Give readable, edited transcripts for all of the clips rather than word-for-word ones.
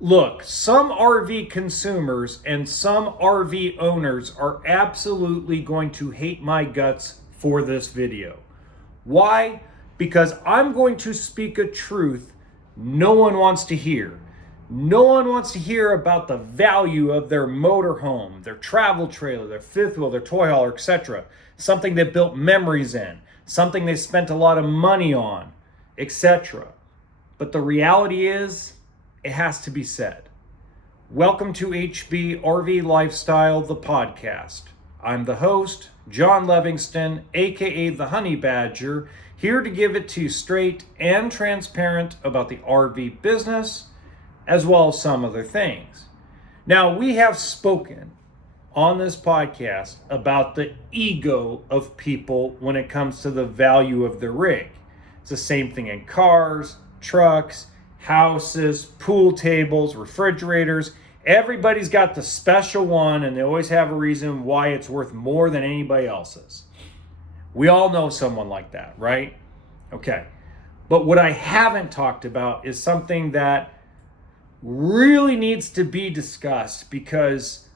Look, some RV consumers and some RV owners are absolutely going to hate my guts for this video. Why? Because I'm going to speak a truth no one wants to hear. No one wants to hear about the value of their motorhome, their travel trailer, their fifth wheel, their toy hauler, etc. Something they built memories in, something they spent a lot of money on, etc. But the reality is, it has to be said. Welcome to HB RV Lifestyle, the podcast. I'm the host, John Levingston, aka the Honey Badger, here to give it to you straight and transparent about the RV business, as well as some other things. Now, we have spoken on this podcast about the ego of people when it comes to the value of their rig. It's the same thing in cars, trucks, houses, pool tables, refrigerators. Everybody's got the special one, and they always have a reason why it's worth more than anybody else's. We all know someone like that, right? Okay. But what I haven't talked about is something that really needs to be discussed, because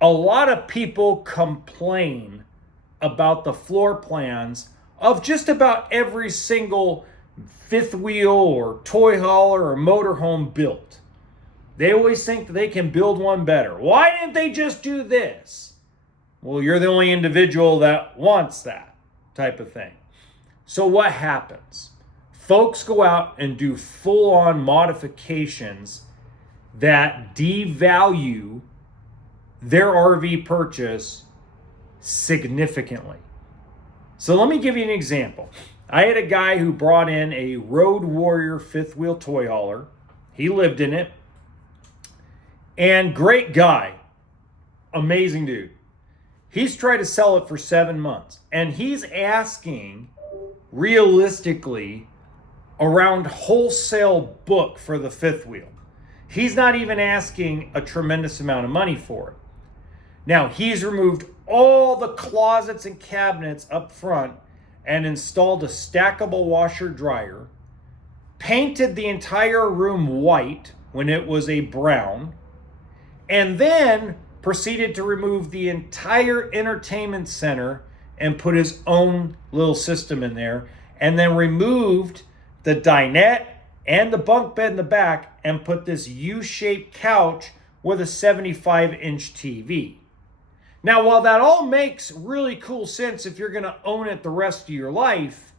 a lot of people complain about the floor plans of just about every single fifth wheel or toy hauler or motorhome built. They always think that they can build one better. Why didn't they just do this? Well, you're the only individual that wants that type of thing. So what happens? Folks go out and do full-on modifications that devalue their RV purchase significantly. So let me give you an example. I had a guy who brought in a Road Warrior fifth wheel toy hauler. He lived in it. And great guy. Amazing dude. He's tried to sell it for 7 months. And he's asking, realistically, around wholesale book for the fifth wheel. He's not even asking a tremendous amount of money for it. Now, he's removed all the closets and cabinets up front and installed a stackable washer dryer, painted the entire room white when it was a brown, and then proceeded to remove the entire entertainment center and put his own little system in there, and then removed the dinette and the bunk bed in the back and put this U-shaped couch with a 75-inch TV. Now, while that all makes really cool sense if you're going to own it the rest of your life,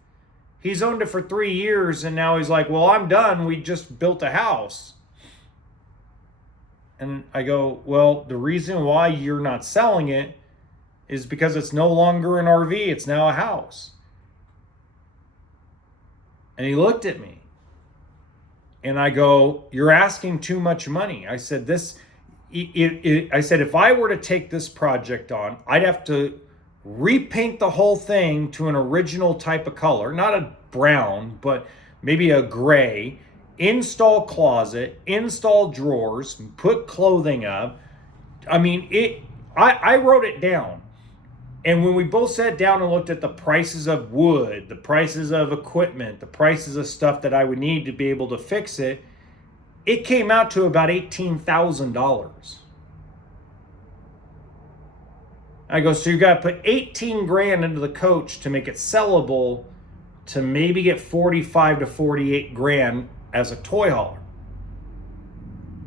he's owned it for 3 years and now he's like, well, I'm done. We just built a house. And I go, well, the reason why you're not selling it is because it's no longer an RV. It's now a house. And he looked at me. And I go, you're asking too much money. I said, I said, if I were to take this project on, I'd have to repaint the whole thing to an original type of color, not a brown, but maybe a gray, install closet, install drawers, put clothing up. I mean, I wrote it down. And when we both sat down and looked at the prices of wood, the prices of equipment, the prices of stuff that I would need to be able to fix it, it came out to about $18,000. I go, so you got to put 18 grand into the coach to make it sellable, to maybe get 45 to 48 grand as a toy hauler.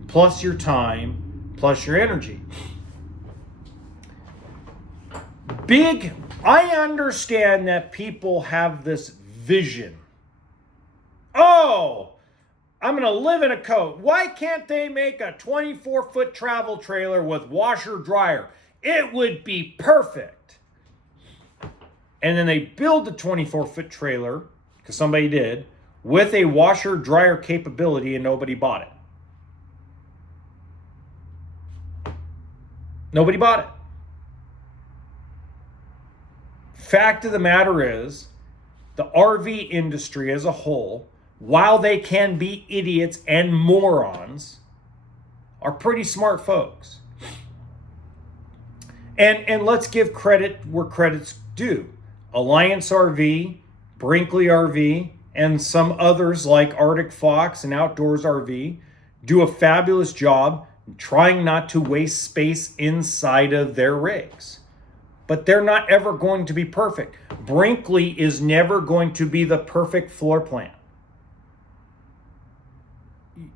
Plus your time, plus your energy. I understand that people have this vision. Oh, I'm going to live in a coat. Why can't they make a 24-foot travel trailer with washer dryer? It would be perfect. And then they build the 24-foot trailer, because somebody did, with a washer dryer capability, and nobody bought it. Nobody bought it. Fact of the matter is, the RV industry as a whole, while they can be idiots and morons, are pretty smart folks. And let's give credit where credit's due. Alliance RV, Brinkley RV, and some others like Arctic Fox and Outdoors RV do a fabulous job trying not to waste space inside of their rigs. But they're not ever going to be perfect. Brinkley is never going to be the perfect floor plan.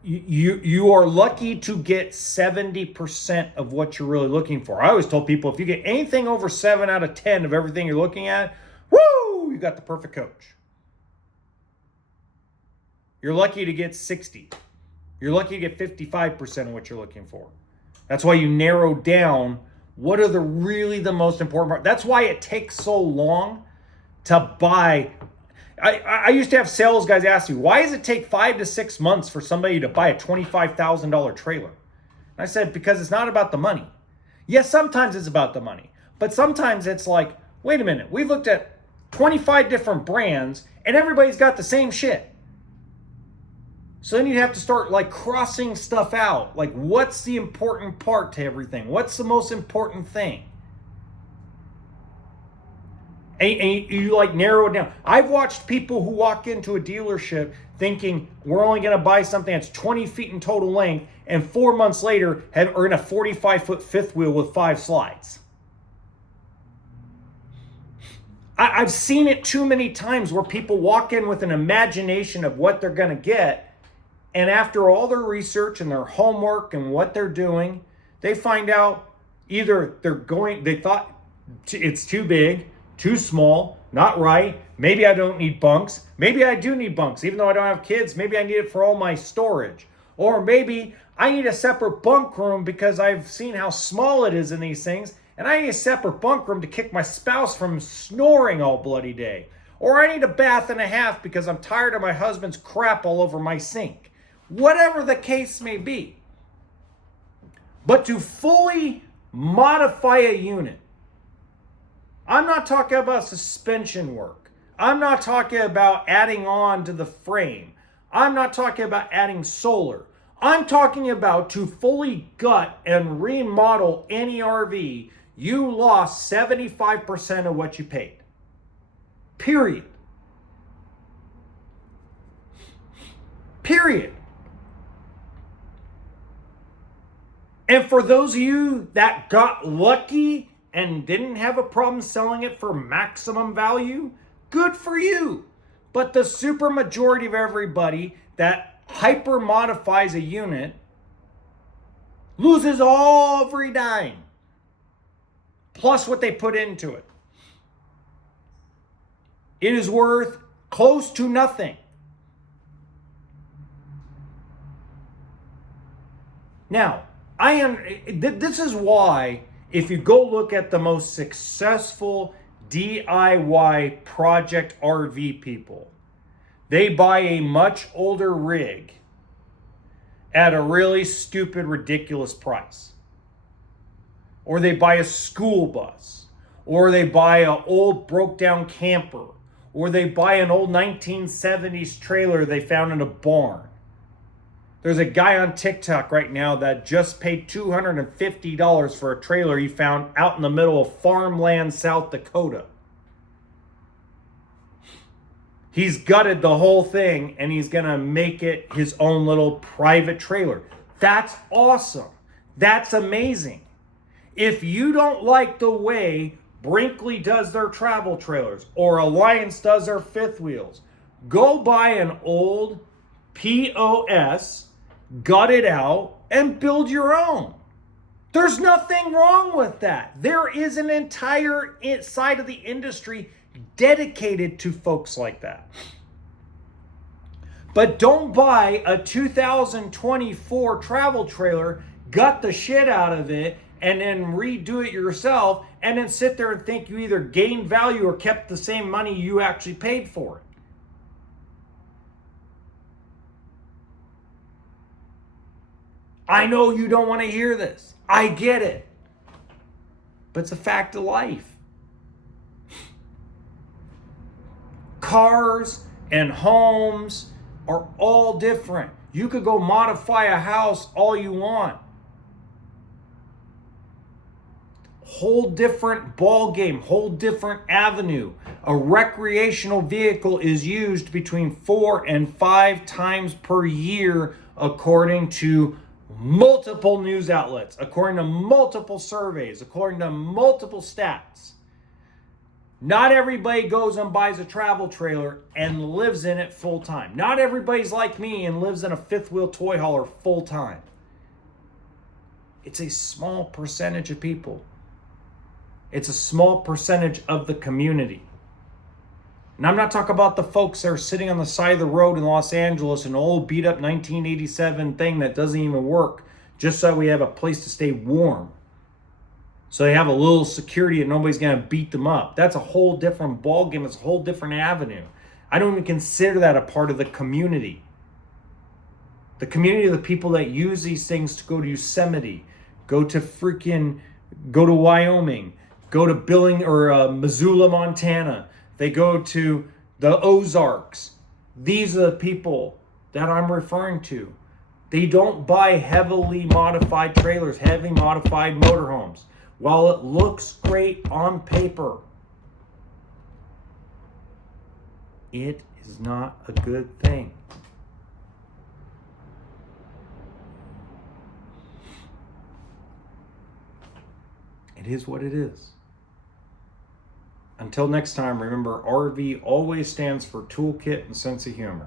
You are lucky to get 70% of what you're really looking for. I always told people, if you get anything over 7 out of 10 of everything you're looking at, woo, you got the perfect coach. You're lucky to get 60. You're lucky to get 55% of what you're looking for. That's why you narrow down what are the most important parts. That's why it takes so long to buy. I used to have sales guys ask me, why does it take 5 to 6 months for somebody to buy a $25,000 trailer? And I said, because it's not about the money. Yes, sometimes it's about the money. But sometimes it's like, wait a minute, we've looked at 25 different brands and everybody's got the same shit. So then you have to start like crossing stuff out. Like, what's the important part to everything? What's the most important thing? And you like narrow it down. I've watched people who walk into a dealership thinking we're only going to buy something that's 20 feet in total length, and 4 months later are in a 45-foot fifth wheel with 5 slides. I've seen it too many times where people walk in with an imagination of what they're going to get, and after all their research and their homework and what they're doing, they find out either they thought it's too big, too small, not right. Maybe I don't need bunks. Maybe I do need bunks. Even though I don't have kids, maybe I need it for all my storage. Or maybe I need a separate bunk room because I've seen how small it is in these things, and I need a separate bunk room to kick my spouse from snoring all bloody day. Or I need a bath and a half because I'm tired of my husband's crap all over my sink. Whatever the case may be. But to fully modify a unit, I'm not talking about suspension work. I'm not talking about adding on to the frame. I'm not talking about adding solar. I'm talking about to fully gut and remodel any RV, you lost 75% of what you paid. Period. Period. And for those of you that got lucky and didn't have a problem selling it for maximum value, good for you. But the super majority of everybody that hyper modifies a unit loses every dime, plus what they put into it. It is worth close to nothing. Now, this is why, if you go look at the most successful DIY project RV people, they buy a much older rig at a really stupid, ridiculous price. Or they buy a school bus. Or they buy an old broke down camper. Or they buy an old 1970s trailer they found in a barn. There's a guy on TikTok right now that just paid $250 for a trailer he found out in the middle of farmland, South Dakota. He's gutted the whole thing and he's going to make it his own little private trailer. That's awesome. That's amazing. If you don't like the way Brinkley does their travel trailers or Alliance does their fifth wheels, go buy an old POS, gut it out, and build your own. There's nothing wrong with that. There is an entire side of the industry dedicated to folks like that. But don't buy a 2024 travel trailer, gut the shit out of it, and then redo it yourself, and then sit there and think you either gained value or kept the same money you actually paid for it. I know you don't want to hear this. I get it. But it's a fact of life. Cars and homes are all different. You could go modify a house all you want. Whole different ball game, whole different avenue. A recreational vehicle is used between 4 and 5 times per year according to multiple news outlets, according to multiple surveys, according to multiple stats. Not everybody goes and buys a travel trailer and lives in it full time. Not everybody's like me and lives in a fifth wheel toy hauler full time. It's a small percentage of people. It's a small percentage of the community. And I'm not talking about the folks that are sitting on the side of the road in Los Angeles in an old beat up 1987 thing that doesn't even work just so we have a place to stay warm. So they have a little security and nobody's going to beat them up. That's a whole different ballgame. It's a whole different avenue. I don't even consider that a part of the community. The community of the people that use these things to go to Yosemite, go to Wyoming, go to Missoula, Montana. They go to the Ozarks. These are the people that I'm referring to. They don't buy heavily modified trailers, heavily modified motorhomes. While it looks great on paper, it is not a good thing. It is what it is. Until next time, remember, RV always stands for toolkit and sense of humor.